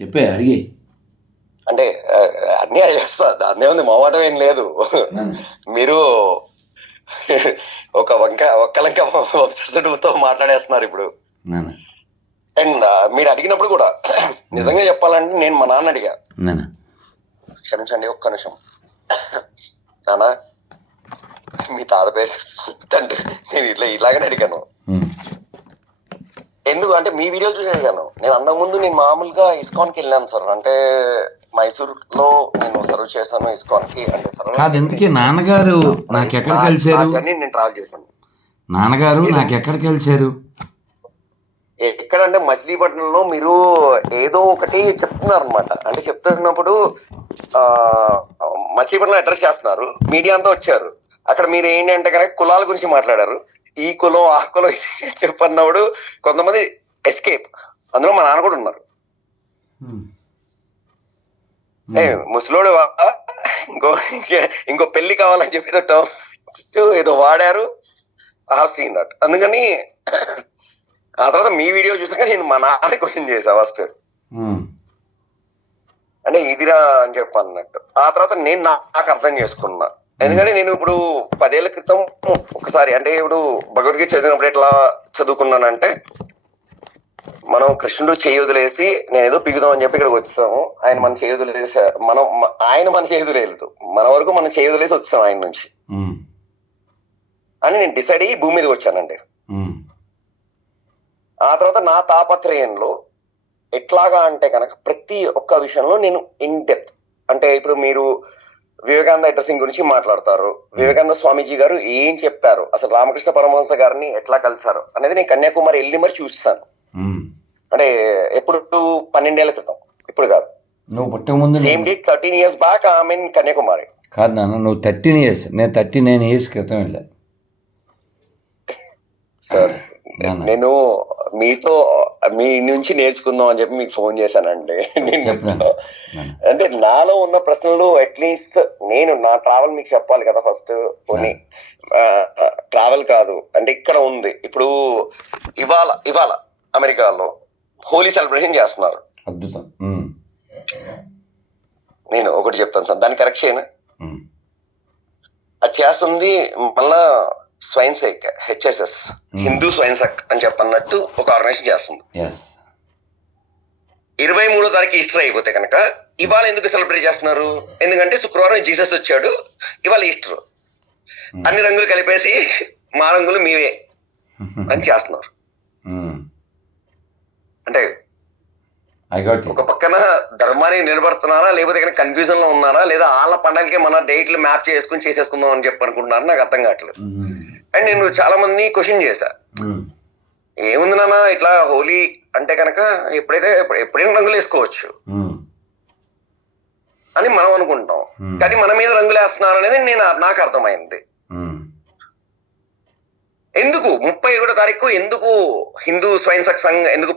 చెప్పే అడిగి. అంటే అన్ని అడిగేస్తా. దాన్నే ఉంది మొహమాటం ఏం లేదు. మీరు ఒక వంక ఒక్కలంక తో మాట్లాడేస్తున్నారు ఇప్పుడు. అండ్ మీరు అడిగినప్పుడు కూడా నిజంగా చెప్పాలంటే నేను మా నాన్న అడిగా. క్షమించండి ఒక్క నిమిషం. నాన్న మీ తాత పేరు తండ్రి నేను ఇట్లా ఇలాగనే అడిగాను. ఎందుకు? అంటే మీ వీడియోలు చూసి అడిగాను నేను అంతకు ముందు నేను మామూలుగా ఇస్కాన్కి వెళ్ళాను సార్. అంటే మైసూర్లో నేను సర్వ్ చేశాను ఇస్కాన్కి అంటే serve కాదు ఎందుకే? నాన్నగారు నాకు ఎక్కడ కలిశారు journey నేను ట్రావెల్ చేశాను. నాన్నగారు నాకు ఎక్కడ కలిశారు ఎక్కడంటే మచిలీపట్నంలో మీరు ఏదో ఒకటి చెప్తున్నారు అనమాట అంటే చెప్తున్నప్పుడు ఆ మచిలీపట్నం అడ్రస్ చేస్తున్నారు. మీడియా అంతా వచ్చారు. అక్కడ మీరు ఏంటంటే కనుక కులాల గురించి మాట్లాడారు. ఈ కులం ఆ కులం చెప్పన్నప్పుడు కొంతమంది ఎస్కేప్ అందులో మా నాన్న కూడా ఉన్నారు. ఏ ముసలోడు ఇంకో ఇంకే- పెళ్ళి కావాలని చెప్పి ఏదో వాడారు. హావ్ సీన్ దట్ అందుకని ఆ తర్వాత మీ వీడియో చూసాక నేను మా నాన్న క్వశ్చన్ చేసా ఫస్ట్. అంటే ఇదిరా అని చెప్పి అన్నట్టు ఆ తర్వాత నేను నాకు అర్థం చేసుకున్నా. ఎందుకంటే నేను ఇప్పుడు పదేళ్ళ క్రితం ఒకసారి అంటే ఇప్పుడు భగవద్గీత చదివినప్పుడు ఎట్లా చదువుకున్నానంటే మనం కృష్ణుడు చేయి వదిలేసి నేను ఏదో పిగుదాం అని చెప్పి ఇక్కడికి వచ్చాము ఆయన మన చేయి వదిలేసి మనం ఆయన మన చేయి వదిలేదు మన వరకు మనం చేయి వదిలేసి వచ్చాం ఆయన నుంచి. అని నేను డిసైడ్ అయ్యి భూమి మీదకి వచ్చానండి. ఆ తర్వాత నా తాపత్రయంలో ఎట్లాగా అంటే కనుక ప్రతి ఒక్క విషయంలో నేను ఇన్ డెప్త్ అంటే ఇప్పుడు మీరు వివేకానంద అడ్రసింగ్ గురించి మాట్లాడతారు. వివేకానంద స్వామీజీ గారు ఏం చెప్పారు? అసలు రామకృష్ణ పరమహంస గారిని ఎట్లా కలిసారు అనేది నేను కన్యాకుమారి వెళ్ళి మరి చూస్తాను. అంటే ఎప్పుడు? పన్నెండేళ్ళ క్రితం. ఇప్పుడు కాదు. నువ్వు పుట్టక ముందు same date thirteen years back I mean Kanyakumari. కాదు నాన్న నువ్వు థర్టీన్ ఇయర్స్ నేను థర్టీ నైన్ ఇయర్స్ క్రితం వెళ్ళా. సార్. నేను మీతో మీ నుంచి నేర్చుకుందాం అని చెప్పి మీకు ఫోన్ చేశానండి. నేను. అంటే నాలో ఉన్న ప్రశ్నలు అట్లీస్ట్ నేను నా ట్రావెల్ మీకు చెప్పాలి కదా ఫస్ట్. పోనీ ట్రావెల్ కాదు. అంటే ఇక్కడ ఉంది. ఇప్పుడు ఇవాళ ఇవాళ అమెరికాలో హోలీ సెలబ్రేషన్ చేస్తున్నారు. అద్భుతం. నేను ఒకటి చెప్తాను సార్. దాని కరెక్షన్. ఉమ్. అది చేస్తుంది మళ్ళా స్వైన్ సైక్ హెచ్ఎస్ఎస్ హిందూ స్వైన్ సక్ అని చెప్పన్నట్టు ఒక ఆర్గనైజేషన్ చేస్తుంది. ఇరవై మూడో తారీఖు ఈస్టర్ అయిపోతే కనుక ఇవాళ ఎందుకు సెలబ్రేట్ చేస్తున్నారు? ఎందుకంటే శుక్రవారం జీసస్ వచ్చాడు ఇవాళ ఈస్టర్. అన్ని రంగులు కలిపేసి మా రంగులు మీవే అని చేస్తున్నారు. ఉమ్. అంటే ఒక పక్కన ధర్మానికి నిలబడుతున్నారా లేకపోతే కన్ఫ్యూజన్లో ఉన్నారా లేదా వాళ్ళ పండగలకి మన డేట్లు మ్యాప్ చేసుకుని చేసేసుకుందాం అని చెప్పి అనుకుంటున్నారు నాకు అర్థం కావట్లేదు. అండ్ నేను చాలా మంది క్వశ్చన్ చేశా. ఏముంది నాన్న ఇట్లా హోలీ అంటే కనుక ఎప్పుడైతే ఎప్పుడు- ఎప్పుడైనా రంగులు వేసుకోవచ్చు. అని మనం అనుకుంటాం. Hmm. కానీ మన మీద రంగులు వేస్తున్నారు అనేది నేను నాకు అర్థమైంది. ఎందుకు? ముప్పై ఒకటో తారీఖు ఎందుకు హిందూ స్వయం సక్ సంఘ్ ఎందుకు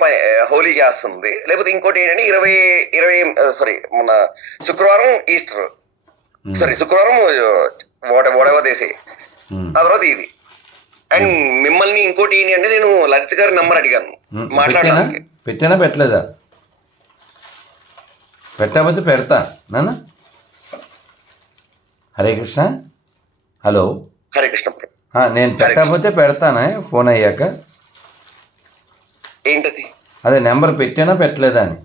హోలీ చేస్తుంది? లేకపోతే ఇంకోటి ఏంటంటే ఇరవై ఇరవై సారీ మన శుక్రవారం ఈస్టర్ సారీ శుక్రవారం వాట వాడవ దేశే. ఆ తర్వాత ఇది. అండ్ మిమ్మల్ని ఇంకోటి ఏంటి అంటే నేను లలిత్ గారి నంబర్ అడిగాను మాట్లాడడానికి. పెట్టానా పెట్టలేదా? పెట్టకపోతే పెడతా. నాన్న? హరే కృష్ణ? హలో? హరే కృష్ణ నేను పెట్టకపోతే పెడతానా? ఫోన్ అయ్యాక? ఏంటది? అదే నెంబర్ పెట్టానా పెట్టలేదా అని.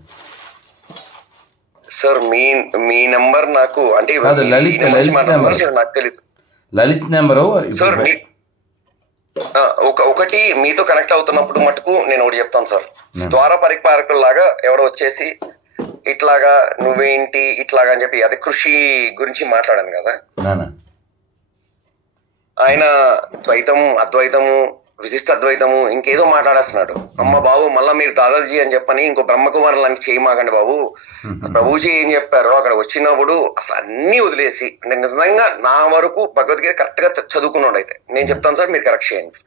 సార్ మీ మీ నంబర్ నాకు అంటే లలిత్- నెంబర్ లలిత్ నెంబర్. నాకు తెలియదు లలిత్ నెంబరు సార్ ఒక ఒకటి మీతో కనెక్ట్ అవుతున్నప్పుడు మటుకు నేను ఒకటి చెప్తాను సార్. ద్వార పరిపాలకుల్లాగా ఎవడో వచ్చేసి ఇట్లాగా నువ్వేంటి ఇట్లాగా అని చెప్పి అదే కృషి గురించి మాట్లాడాను కదా. ఆయన ద్వైతం అద్వైతము విశిష్ట అద్వైతము ఇంకేదో మాట్లాడేస్తున్నాడు. అమ్మ బాబు మళ్ళా మీరు దాదాజీ అని చెప్పని ఇంకో బ్రహ్మకుమారులు అని చేయమాకండి బాబు. ప్రభుజీ ఏం చెప్పారో అక్కడ వచ్చినప్పుడు అసలు అన్ని వదిలేసి అంటే నిజంగా నా వరకు భగవద్గీత కరెక్ట్గా చదువుకున్నాడు అయితే. నేను చెప్తాను సార్ మీరు కరెక్ట్ చేయండి.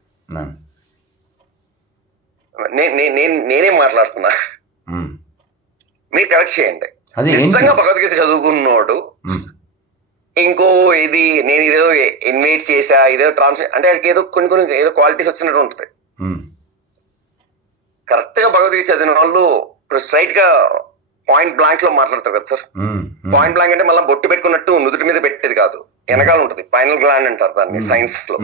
నేను నేనే మాట్లాడుతున్నా. మీరు కరెక్ట్ చేయండి. నిజంగా భగవద్గీత చదువుకున్నాడు. ఇంకో ఇది నేను ఇదేదో ఇన్వైట్ చేసా ఇదేదో ట్రాన్స్ఫర్ అంటే ఏదో కొన్ని కొన్ని ఏదో క్వాలిటీస్ వచ్చినట్టు ఉంటుంది. కరెక్ట్గా భగవద్గీత చదివిన వాళ్ళు ఇప్పుడు స్ట్రైట్గా పాయింట్ బ్లాంక్లో మాట్లాడతారు కదా సార్. పాయింట్ బ్లాంక్ అంటే మళ్ళీ బొట్టు పెట్టుకున్నట్టు నుదుటి మీద పెట్టేది కాదు. వెనకాల ఉంటది ఫైనల్ గ్లాండ్ అంటారు దాన్ని Hmm. సైన్స్లో.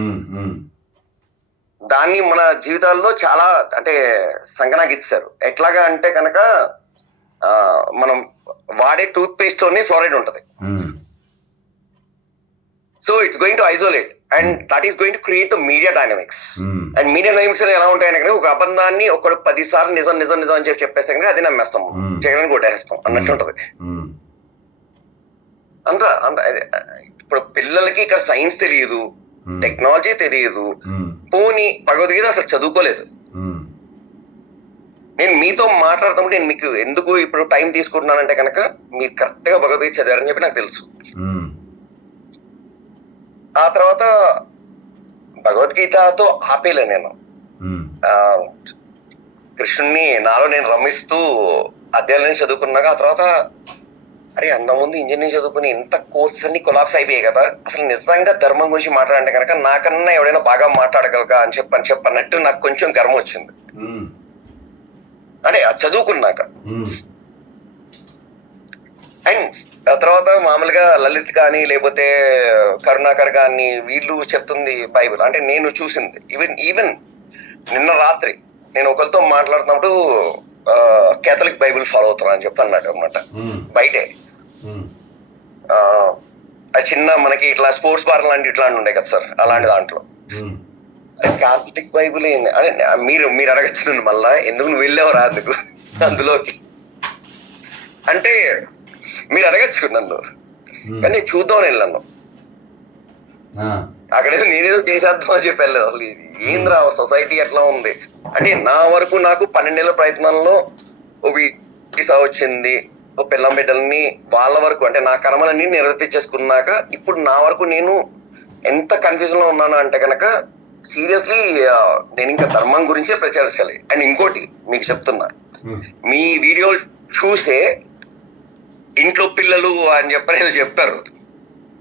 దాన్ని మన జీవితాల్లో చాలా అంటే సంగనాగిచ్చారు ఎట్లాగా అంటే కనుక మనం వాడే టూత్ పేస్ట్లోనే ఫ్లోరైడ్ ఉంటది so it's going to isolate and that is going to create the media dynamics and media dynamics ఎలా ఉంటాయని కనుక ఒక అబద్ధాన్ని ఒకడు పది సార్లు నిజం నిజం నిజం అని చెప్పి చెప్పేస్తే కనుక అది నమ్మేస్తాం Hmm. జగన్ కొట్టేస్తాం అన్నట్టు ఉంటది. ఉమ్, అంత అంత ఇప్పుడు పిల్లలకి ఇక్కడ సైన్స్ తెలియదు టెక్నాలజీ తెలియదు పోని భగవద్గీత అసలు చదువుకోలేదు. నేను మీతో మాట్లాడుతున్నప్పుడు నేను మీకు ఎందుకు ఇప్పుడు టైం తీసుకుంటున్నానంటే కనుక మీరు కరెక్ట్గా భగవద్గీత చదివారని చెప్పి నాకు తెలుసు. ఆ తర్వాత భగవద్గీతతో ఆపేలే నేను. కృష్ణుణ్ణి నాలో నేను రమిస్తూ అధ్యాయులను చదువుకున్నాక ఆ తర్వాత అరే అన్న ముందు ఇంజనీరింగ్ చదువుకుని ఇంత కోర్సెస్ అన్ని కొలాప్స్ అయిపోయాయి కదా. అసలు నిజంగా ధర్మం గురించి మాట్లాడంటే కనుక నాకన్నా ఎవడైనా బాగా మాట్లాడగలగా అని చెప్పని చెప్పన్నట్టు నాకు కొంచెం గర్వం వచ్చింది. అంటే చదువుకున్నాక. అండ్ ఆ తర్వాత మామూలుగా లలిత్ కానీ లేకపోతే కరుణాకర్ కానీ వీళ్ళు చెప్తుంది బైబిల్. అంటే నేను చూసింది. ఈవెన్ ఈవెన్ నిన్న రాత్రి నేను ఒకరితో మాట్లాడుతున్నప్పుడు కేథలిక్ బైబిల్ ఫాలో అవుతున్నా అని చెప్పి అన్నాడు అనమాట బయటే. ఆ, చిన్న మనకి ఇట్లా స్పోర్ట్స్ బార్ లాంటి ఇట్లాంటి ఉండే కదా సార్ అలాంటి దాంట్లో. కాథలిక్ బైబిల్ ఏంది అదే మీరు మీరు అడగచ్చు మళ్ళా. ఎందుకు నువ్వు వెళ్ళావు రా అందుకు అందులోకి. అంటే మీరు అడగచ్చు నన్ను. ఉమ్, కానీ చూద్దాం వెళ్ళాను. ఆ, అక్కడేదో నేనేదో చేసేద్దాం అని చెప్పి వెళ్ళలేదు అసలు ఏంద్రా సొసైటీ ఎట్లా ఉంది? అంటే నా వరకు నాకు పన్నెండేళ్ళ ప్రయత్నంలో వీసా వచ్చింది. ఓ పిల్లం బిడ్డల్ని వాళ్ళ వరకు అంటే నా కర్మలన్నీ నిర్వర్తించేసుకున్నాక ఇప్పుడు నా వరకు నేను ఎంత కన్ఫ్యూజన్లో ఉన్నాను అంటే కనుక సీరియస్లీ నేను ఇంకా ధర్మం గురించే ప్రచారించాలి అండ్ ఇంకోటి మీకు చెప్తున్నా. ఉమ్, మీ వీడియోలు చూసే ఇంట్లో పిల్లలు అని చెప్పని చెప్పారు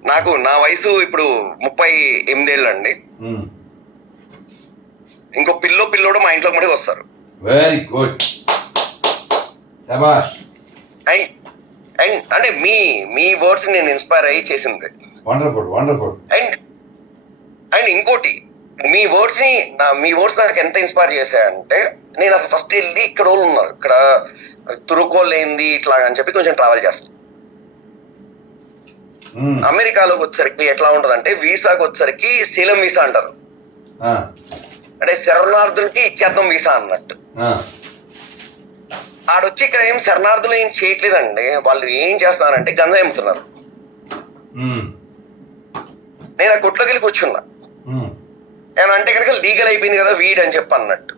నాకు నా వయసు ఇప్పుడు ముప్పై ఎనిమిదేళ్ళు అండి. ఇంకో పిల్లో పిల్లోడు మా ఇంట్లో మటుకు వస్తారు. వెరీ గుడ్ అండ్ అండ్ అంటే మీ మీ వర్డ్స్ నేను ఇన్స్పైర్ అయ్యి చేసింది. వండర్ఫుల్ వండర్ఫుల్ అండ్ అండ్ ఇంకోటి మీ వర్డ్స్ని మీ వర్డ్స్ నాకు ఎంత ఇన్స్పైర్ చేశాయంటే నేను అసలు ఫస్ట్ వెళ్ళి ఇక్కడ వాళ్ళు ఉన్నారు. ఇక్కడ తురుకోళ్ళు ఏంది ఇట్లా అని చెప్పి కొంచెం ట్రావెల్ చేస్తాను అమెరికాలోకి వచ్చేసరికి ఎట్లా ఉంటదంటే వీసాకి వచ్చేసరికి శీలం వీసా అంటారు. అంటే శరణార్థులకి ఇచ్చేద్దాం వీసా అన్నట్టు. ఆడొచ్చి ఇక్కడ ఏం శరణార్థులు ఏం చేయట్లేదండి. వాళ్ళు ఏం చేస్తున్నారంటే గంజాయి అమ్ముతున్నారు. ఉమ్, నేను ఆ కొట్లోకి వెళ్ళి కూర్చున్నా. ఉమ్, నేను అంటే కనుక లీగల్ అయిపోయింది కదా వీడ్ అని చెప్పి అన్నట్టు.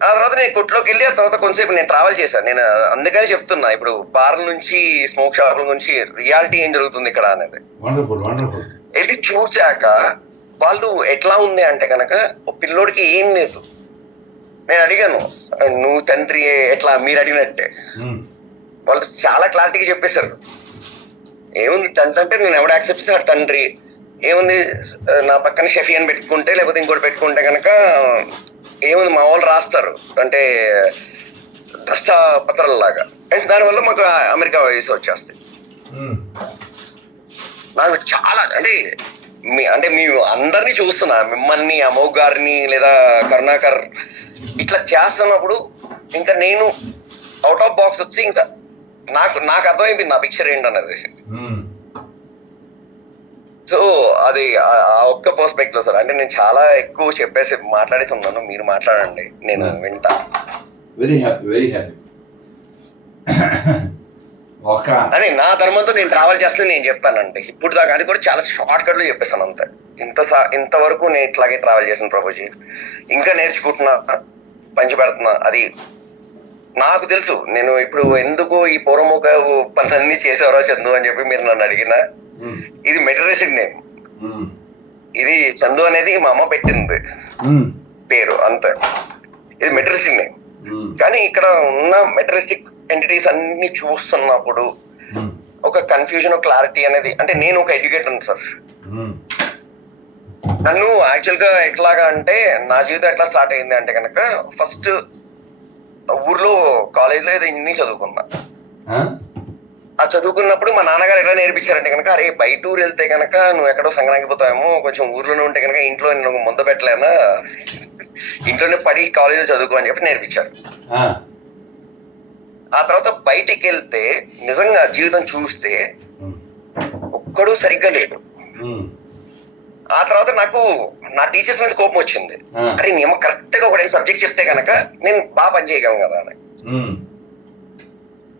ఆ తర్వాత నేను కొట్లోకి వెళ్ళి ఆ తర్వాత కొంతసేపు నేను ట్రావెల్ చేశాను. నేను అందుకని చెప్తున్నా ఇప్పుడు బార్ల నుంచి స్మోక్ షాపుల నుంచి రియాలిటీ ఏం జరుగుతుంది ఇక్కడ అనేది. వెళ్ళి చూశాక వాళ్ళు ఎట్లా ఉంది అంటే కనుక ఓ పిల్లోడికి ఏం లేదు. నేను అడిగాను నువ్వు తండ్రి ఎట్లా? మీరు అడిగినట్టే. వాళ్ళు చాలా క్లారిటీగా చెప్పేశారు. ఏముంది తండ్రి అంటే నేను ఎవడు యాక్సెప్ట్ చేస్తాడు తండ్రి. ఏముంది నా పక్కన షెఫియన్ పెట్టుకుంటే లేకపోతే ఇంకోటి పెట్టుకుంటే కనుక ఏముంది మా వాళ్ళు రాస్తారు. అంటే దస్తా పత్రాలలాగా అండ్ దానివల్ల మాకు అమెరికా వీసా వచ్చేస్తాయి. నాకు చాలా అంటే మీ అంటే మీ అందరినీ చూస్తున్నా. మిమ్మల్ని అమోఘ్ గారిని లేదా కరుణాకర్ ఇట్లా చేస్తున్నప్పుడు ఇంకా నేను అవుట్ ఆఫ్ బాక్స్ వచ్చి ఇంకా నాకు నాకు అర్థమైపోయింది నా పిక్చర్ ఏంటన్నది. సో అది ఆ- ఒక్క పర్స్పెక్ట్లో సార్. అంటే నేను చాలా ఎక్కువ చెప్పేసి మాట్లాడేసి ఉన్నాను. మీరు మాట్లాడండి. నేను వింటా. వెరీ హ్యాపీ వెరీ హ్యాపీ ఒక అని నా ధర్మంతో నేను ట్రావెల్ చేస్తే నేను చెప్పానండి. ఇప్పుడు దాకా అది కూడా చాలా షార్ట్ కట్లో చెప్పేస్తాను అంతే. ఇంత ఇంతవరకు నేను ఇట్లాగే ట్రావెల్ చేసిన ప్రభుజీ. ఇంకా నేర్చుకుంటున్నా పంచి పెడుతున్నా అది నాకు తెలుసు. నేను ఇప్పుడు ఎందుకు ఈ పూర్వముఖ పనులన్నీ చేసేవరో చందు అని చెప్పి మీరు నన్ను అడిగిన. ఇది మెటీరియలిస్టిక్ నేమ్. ఇది చందు అనేది మా అమ్మ పెట్టింది. పేరు అంతే. ఇది మెటీరియలిస్టిక్ నేమ్. కానీ ఇక్కడ ఉన్న మెటీరియలిస్టిక్ ఎంటిటీస్ అన్ని చూస్తున్నప్పుడు ఒక కన్ఫ్యూజన్ క్లారిటీ అనేది అంటే నేను ఒక ఎడ్యుకేటర్ సార్ నన్ను యాక్చువల్గా ఎట్లాగా అంటే నా జీవితం ఎట్లా స్టార్ట్ అయింది అంటే కనుక ఫస్ట్ ఊర్లో కాలేజీలో ఏదో ఇంజనీరింగ్ చదువుకున్నా. ఆ? చదువుకున్నప్పుడు మా నాన్నగారు ఎలా నేర్పించారంటే కనుక అరే బయట ఊరు వెళ్తే కనుక నువ్వు ఎక్కడో సంక్రాంతి పోతావేమో కొంచెం ఊర్లోనే ఉంటే కనుక ఇంట్లో నేను ముంద పెట్టలేనా ఇంట్లోనే పడి కాలేజీలో చదువుకో అని చెప్పి నేర్పించారు ఆ. తర్వాత బయటికి వెళ్తే నిజంగా జీవితం చూస్తే. ఒక్కడు సరిగ్గా లేడు. ఆ తర్వాత నాకు నా టీచర్స్ మీద కోపం వచ్చింది. అరే నేను కరెక్ట్గా ఒక సబ్జెక్ట్ చెప్తే కనుక నేను బాగా పని చేయగలను కదా అని.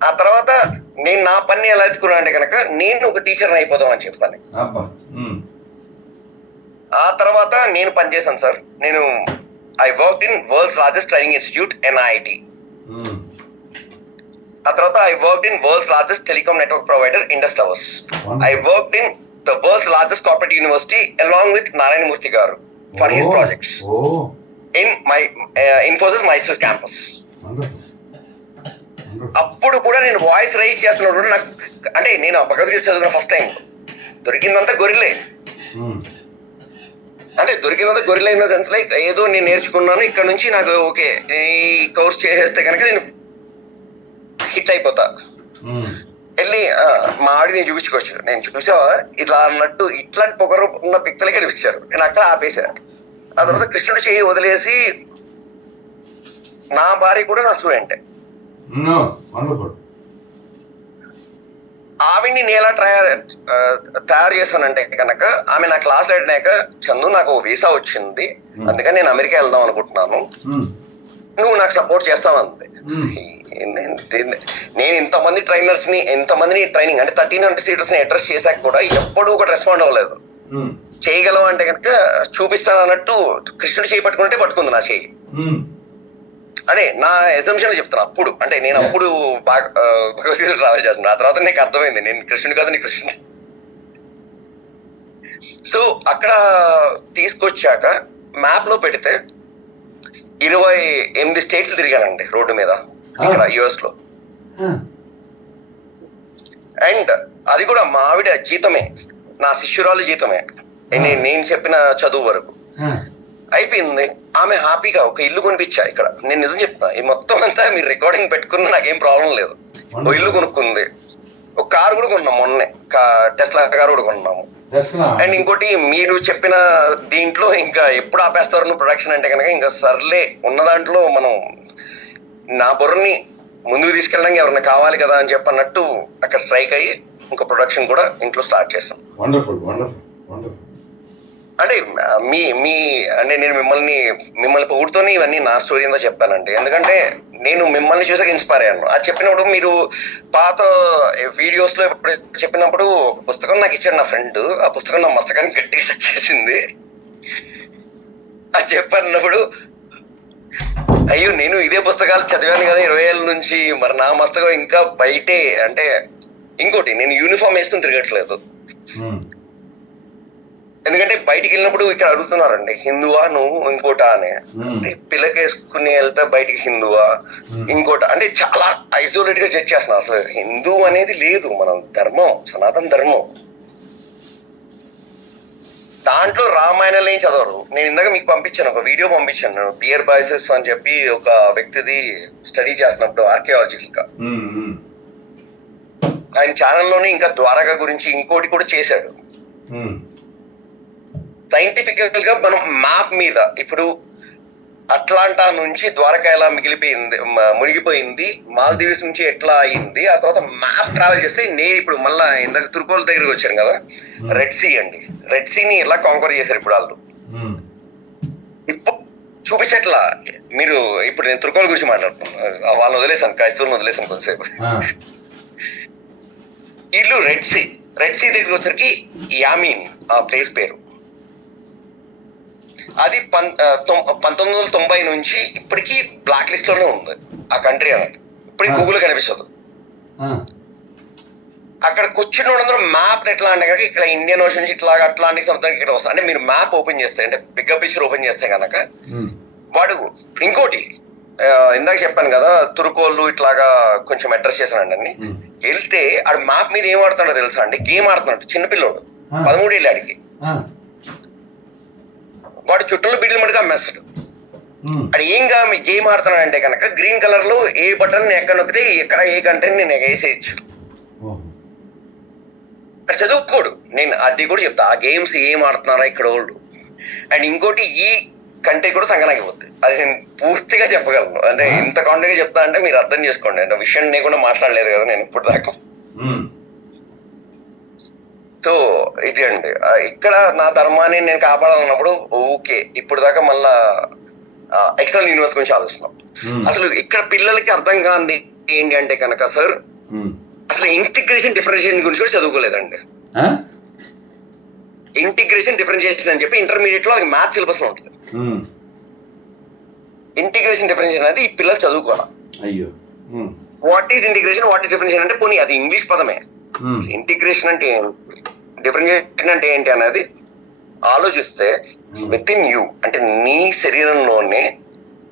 ఆ తర్వాత నేను నా పని ఎలా ఎత్తుకున్నా అంటే కనుక నేను ఒక టీచర్ అయిపోదాం అని చెప్పాను. ఆ తర్వాత నేను పనిచేశాను సార్. నేను I work in world's largest training institute NIT. ఆ తర్వాత I work in world's largest telecom network provider Indus towers. I work in the world's largest corporate university along with Narayana Murthy garu for his. Projects in my Infosys Mysore campus అప్పుడు కూడా నేను voice raise చేస్తున్నప్పుడు నాకు అంటే నేను భగవద్గీత చదువుకున్న first time దొరికిందంతా గొరిలే ఉమ్. అంటే దొరికినంత gorilla in the sense like ఏదో నేను నేర్చుకున్నాను ఇక్కడ నుంచి నాకు ఓకే ఈ కోర్స్ చేసేస్తే కనుక నేను హిట్ అయిపోతా. ఉమ్. వెళ్ళి మా ఆవిడని చూపించుకోవచ్చు. నేను చూసావా ఇట్లా అన్నట్టు ఇట్లాంటి పొగరు ఉన్న పిక్తలే కనిపించారు. నేను అక్కడ ఆపేసా. ఆ తర్వాత కృష్ణుడు చేయి వదిలేసి నా భార్య కూడా నా స్టూడెంటే వండర్ఫుల్ ఆవిడ్ని నేను ఎలా తయారు తయారు చేశానంటే కనుక ఆమె నా క్లాస్ అయినాక చందు నాకు వీసా వచ్చింది Hmm. అందుకని నేను అమెరికా వెళ్దాం అనుకుంటున్నాను ఉమ్. నువ్వు నాకు సపోర్ట్ చేస్తావంది ఉమ్. నేను ఇంతమంది ట్రైనర్స్ని ఎంతమందిని ట్రైనింగ్ అంటే థర్టీన్ హండ్రెడ్ సీటర్స్ని అడ్రస్ చేశాక కూడా ఎప్పుడూ కూడా రెస్పాండ్ అవ్వలేదు. చేయగలవు అంటే కనుక చూపిస్తాను అన్నట్టు కృష్ణుడు చేయి పట్టుకుంటే పట్టుకుంది నా చేయి. అదే నా ఎగ్జామ్షన్ చెప్తాను అప్పుడు. అంటే నేను. అప్పుడు బాగా భగవద్గీత ట్రావెల్ చేస్తున్నాను ఆ తర్వాత నీకు అర్థమైంది. నేను కృష్ణుడు కాదు నీ కృష్ణుడు సో అక్కడ తీసుకొచ్చాక మ్యాప్లో పెడితే ఇరవై ఎనిమిది స్టేట్లు తిరిగానండి రోడ్డు మీద. ఇక్కడ యుఎస్లో ఆ. అండ్ అది కూడా మా ఆవిడ జీతమే. నా శిష్యురాలు జీతమే. నేను నేను చెప్పిన చదువు వరకు. అయిపోయింది. ఆమె హ్యాపీగా ఒక ఇల్లు కొనిపించా ఇక్కడ. నేను నిజం చెప్తా ఈ మొత్తం అంతా మీరు రికార్డింగ్ పెట్టుకున్న నాకేం ప్రాబ్లం లేదు. ఓ ఇల్లు కొనుక్కుంది. ఒక కారు కూడా కొన్నాం మొన్నే. టెస్లా కారు కూడా కొన్నాము అండ్ ఇంకోటి మీరు చెప్పిన దీంట్లో ఇంకా ఎప్పుడు ఆపేస్తారు నువ్వు ప్రొడక్షన్ అంటే కనుక ఇంకా సర్లే ఉన్న దాంట్లో మనం నా బుర్రని ముందుకు తీసుకెళ్ళడానికి ఎవరైనా కావాలి కదా అని చెప్పన్నట్టు అక్కడ స్ట్రైక్ అయ్యి ఇంకా ప్రొడక్షన్ కూడా ఇంట్లో స్టార్ట్ వండర్ఫుల్ వండర్ఫుల్ వండర్ఫుల్ అంటే మీ మీ అంటే నేను మిమ్మల్ని మిమ్మల్ని పొగుడుతోనే ఇవన్నీ నా స్టోరీ అంతా చెప్పానండి ఎందుకంటే నేను మిమ్మల్ని చూసాక ఇన్స్పైర్ అయ్యాను. అది చెప్పినప్పుడు మీరు పాత వీడియోస్లో ఎప్పుడు చెప్పినప్పుడు ఒక పుస్తకం నాకు ఇచ్చాడు నా ఫ్రెండ్ ఆ పుస్తకం నా మస్తకాన్ని గట్టిగా చేసింది. అది చెప్పన్నప్పుడు అయ్యో నేను ఇదే పుస్తకాలు చదివాను కదా ఇరవై ఏళ్ళ నుంచి మరి నా మస్తకం ఇంకా బయటే అంటే ఇంకోటి నేను యూనిఫామ్ వేసుకుని తిరగట్లేదు. ఎందుకంటే బయటికి వెళ్ళినప్పుడు ఇక్కడ అడుగుతున్నారండి హిందువా నువ్వు ఇంకోటా అని. అంటే పిల్లకేసుకుని వెళ్తే బయటికి హిందువా. ఇంకోట అంటే చాలా ఐసోలేట్గా జడ్జ్ చేస్తున్నారు అసలు హిందూ అనేది లేదు మనం ధర్మం సనాతన ధర్మం దాంట్లో రామాయణాలు ఏం చదవరు నేను ఇందాక మీకు పంపించాను ఒక వీడియో పంపించాను పియర్ బాయ్సెస్ అని చెప్పి ఒక వ్యక్తిది స్టడీ చేస్తున్నప్పుడు ఆర్కియాలజికల్. ఉమ్. ఆయన ఛానల్లోనే ఇంకా ద్వారక గురించి ఇంకోటి కూడా చేశాడు. సైంటిఫికల్గా మనం మ్యాప్ మీద ఇప్పుడు అట్లాంటా నుంచి ద్వారకా ఎలా మిగిలిపోయింది మునిగిపోయింది మాల్దీవ్స్ నుంచి ఎట్లా అయింది ఆ తర్వాత మ్యాప్ ట్రావెల్ చేస్తే నేను ఇప్పుడు మళ్ళా ఇందాక తుర్కోల దగ్గరికి వచ్చాను కదా రెడ్ సీ అండి. రెడ్ సీని ఎలా కాంకర్ చేశారు ఇప్పుడు వాళ్ళు. ఇప్పుడు చూపించట్లా మీరు ఇప్పుడు నేను తుర్కోల గురించి మాట్లాడుతున్నాను ఆ వాళ్ళని వదిలేసాను క్రైస్తవులను వదిలేసాను కొంతసేపు. వీళ్ళు రెడ్ సీ రెడ్ సీ దగ్గరికి వచ్చరికి యామీన్ ఆ ప్లేస్ పేరు. అది పం పంతొమ్మిది వందల తొంభై నుంచి ఇప్పటికీ బ్లాక్ లిస్ట్లోనే ఉంది ఆ కంట్రీ అనేది ఇప్పటికి. గూగుల్ కనిపిస్తుంది. అక్కడ కూర్చుని ఉండదు మ్యాప్ ఎట్లా అంటే కనుక ఇక్కడ ఇండియన్ ఓషన్ నుంచి ఇట్లా అట్లాంటిక్ సంథింగ్ ఇక్కడ వస్తుంది అంటే మీరు మ్యాప్ ఓపెన్ చేస్తే అంటే బిగ్గర్ పిక్చర్ ఓపెన్ చేస్తే కనుక. వాడు ఇంకోటి ఇందాక చెప్పాను కదా తురుకోళ్ళు ఇట్లాగా కొంచెం అడ్రస్ చేశానండి అన్ని. వెళ్తే ఆడు మ్యాప్ మీద ఏం ఆడుతున్నాడో తెలుసా అండి గేమ్ ఆడుతున్నాడు చిన్నపిల్లోడు. పదమూడేళ్ళ ఆడికి. వాడు చుట్టూ బిడ్డలు మటుకు అమ్మేస్తాడు. అది మీ గేమ్ ఆడుతున్నాడంటే కనుక గ్రీన్ కలర్లో ఏ బటన్ ఎక్కడ నొక్కితే ఎక్కడ ఏ కంటెంట్ నేను వేసేయచ్చు. చదువుకోడు. నేను అది కూడా చెప్తా. ఆ గేమ్స్ ఏం ఆడుతున్నారా ఇక్కడ వాళ్ళు. అండ్ ఇంకోటి ఈ కంటెంట్ కూడా సంగనాకి పోతుంది అది నేను పూర్తిగా చెప్పగలను. అంటే. ఇంత కాంటెంట్ చెప్తా అంటే మీరు అర్థం చేసుకోండి. అంటే విషయం నేను కూడా మాట్లాడలేదు కదా నేను ఇప్పుడు దాకా సో ఇది అండి ఇక్కడ నా ధర్మాన్ని నేను కాపాడాలన్నప్పుడు ఓకే ఇప్పుడు దాకా మళ్ళా ఎక్స్టర్నల్ యూనివర్స్ గురించి ఆలోచిస్తున్నాం. అసలు ఇక్కడ పిల్లలకి అర్థం కాంది ఏంటి అంటే కనుక సార్. అసలు ఇంటిగ్రేషన్ డిఫరెన్షియేషన్ గురించి కూడా చదువుకోలేదండి? ఇంటిగ్రేషన్ డిఫరెన్షియేషన్ అని చెప్పి ఇంటర్మీడియట్లో మ్యాథ్స్ సిలబస్లో ఉంటుంది ఇంటిగ్రేషన్ డిఫరెన్షియేషన్ అనేది ఈ పిల్లలు చదువుకోవాలి. అయ్యో. What is integration what is differentiation అంటే పోనీ అది ఇంగ్లీష్ పదమే. ఇంటిగ్రేషన్ అంటే డిఫరెన్షియేషన్ అంటే ఏంటి అనేది ఆలోచిస్తే విత్ ఇన్ యూ అంటే నీ శరీరంలోనే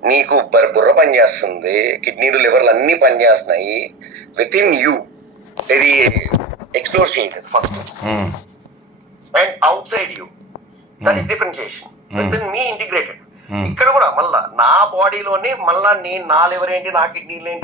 నీకు బర్- బుర్ర పనిచేస్తుంది కిడ్నీలు లివర్లు అన్ని పనిచేస్తున్నాయి. విత్ ఇన్ యూ ఇది ఎక్స్ప్లోర్ చేయండి first and outside you that is differentiation within me integrated. ఇక్కడ కూడా మళ్ళా నా బాడీలోనే మళ్ళా నేను నా లివర్ ఏంటి నా కిడ్నీలు ఏంటి